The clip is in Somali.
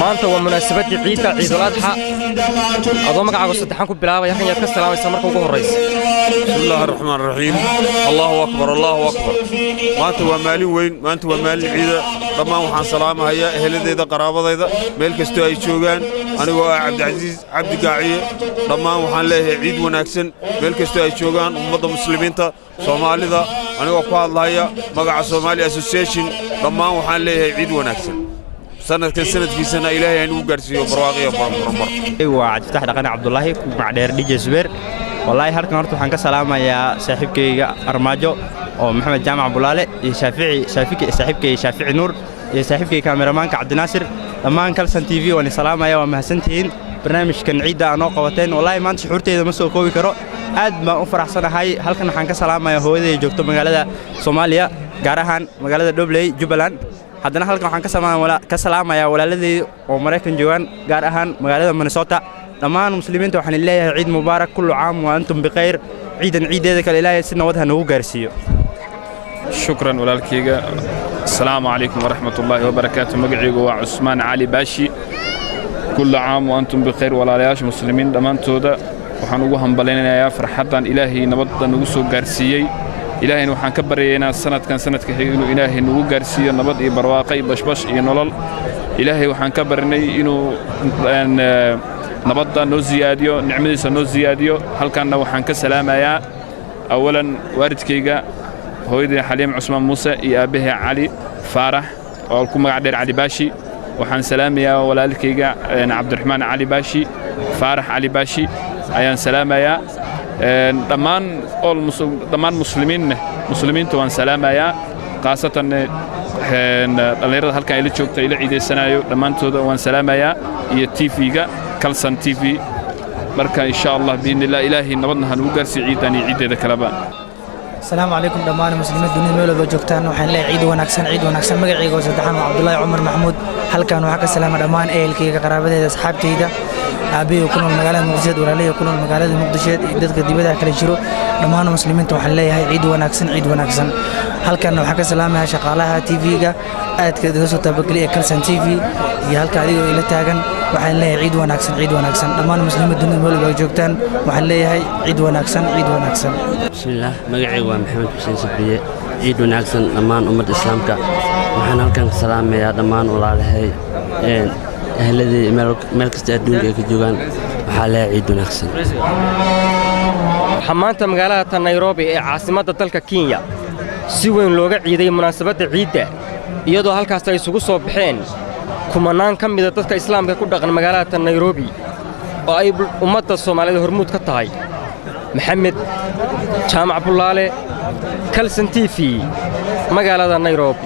maanta waa munaasabadii ciidda ciidul adxa adoo magacaaga saddexan ku bilaabay halkan yaad ka salaamaysaa marka ugu horraysa bismillaahi raxmaan raxiim allahu akbar maanta waa maalin weyn maanta waa maalin ciida dhammaan waxaan salaamahayaa eheladeeda qaraabadayda meel kastoo ay joogaan anigoo ah cabdicasiis cabdi gaaciye dhammaan waxaan leeyahay ciid wanaagsan meel kastoo ay joogaan ummadda muslimiinta soomaalida anigoo ku hadlahaya magaca Somali Association dhammaan waxaan leeyahay ciid wanaagsan sanadkiisana ilaahay aynu u gaarsiiyo barwaaqo horumar waa Cabdi Fataax Dhaqane Cabdullaahi macdheer DJ Subeer wallahi halkan horta waxaan ka salaamayaa saaxiibkayga Armaajo oo Maxamed Jaamac Bulaale iyo saaxiibkay Shaafici Nuur iyo saaxiibkay kaameramanka Cabdi Naasir dhammaan Kalsan TV waan salaamayaa waa mahadsantihiin barnaamijkan ciidda aan oo qabateen wallahi maanta shucuurteeda ma soo koobi karo aad baan u faraxsanahay halkan waxaan ka salaamayaa hooyaday joogto magaalada Soomaaliya gaar ahaan magaalada Dobley Jubbaland haddana halkan waxaan ka salaamayaa walaaladii oo Mareykan joogan gaar ahaan magaalada Minnesota dhammaan muslimiinta waxaan leeyahay ciid mubaarak kullu caam wa antum bikhayr ciidan ciideeda kale ilaahay si nabad ha nagu gaarsiiyo shukran walaalkayga assalaamu calaykum waraxmatullaahi wabarakaatuh magacaygu waa Cusmaan Cali Baashi kullu caam wa antum bikhayr walaalayaasha muslimiin dhammaantooda waxaan ugu hambaleynayaa farxadan ilaahay nabadda nagu soo gaarsiiyay ilaahayna waxaan ka baryaynaa sanadkan sanadka xiga inuu ilaahay nagu gaarsiiyo nabad iyo barwaaqo iyo bashbash iyo nolol ilaahay waxaan ka barnay inuu nabadda noo ziyaadiyo nicmadiisa noo ziyaadiyo halkanna waxaan ka salaamayaa awalan waalidkayga hooyaday Xaliim Cusmaan Muuse iyo aabahay Cali Faarax oo ku magac dheer Cali Baashi waxaan salaamayaa walaalkayga Cabdiraxmaan Cali Baashi Faarax Cali Baashi ayaan salaamayaa dhammaan muslimiinta waan salaamayaa khaasatan dhalinyarada halkan ila joogta ila ciideysanayo dhammaantooda waan salaamayaa iyo TV-ga Kalsan TV marka insha Allah biidnillah ilaahay nabadna ha nagu gaarsiiyo ciidan iyo ciideeda kaleba السلام عليكم دمان مسلمين الدنيا ميلو بجوكتان وحين لا عيد وناكسن مقعيقو سدحان وعبد الله عمر محمود هل كان وحكا السلام دمان ايلكي قرابتي اصحابتيدا ابي وكلهم مقالات مقدشيد ولالي وكلهم مقالات مقدشيد ددك ديبدا كلا جيرو دمان مسلمين waxaan leeyahay ciid wanaagsan halkan waxa ka salaamaha shaqaalaha TV-ga aad ka soo tabagaliye Kalsan TV iyo halka adiga ila taagan waxaan leeyahay ciid wanaagsan dhammaan muslimiinta dunida meel ay joogtaan waxaan leeyahay ciid wanaagsan bismillah magacaygu waa Maxamed Xuseen Sabriye ciid wanaagsan dhammaan ummadda islaamka waxaan halkan ka salaamayaa dhammaan walaalahay ahladii meel kasta adduunka ay ka joogaan waxaa leeyahay ciid wanaagsan xamaanta magaalada Nairobi ee caasimadda dalka Kenya si weyn looga ciiday munaasabadda ciidda iyadoo halkaas ay isugu soo baxeen kumanaan ka mid ah dadka islaamka ku dhaqan magaalada Nairobi oo ay ummadda Soomaalida hormuud ka tahay Maxamed Jaamac Bulaale Kalsan TV magaalada Nairobi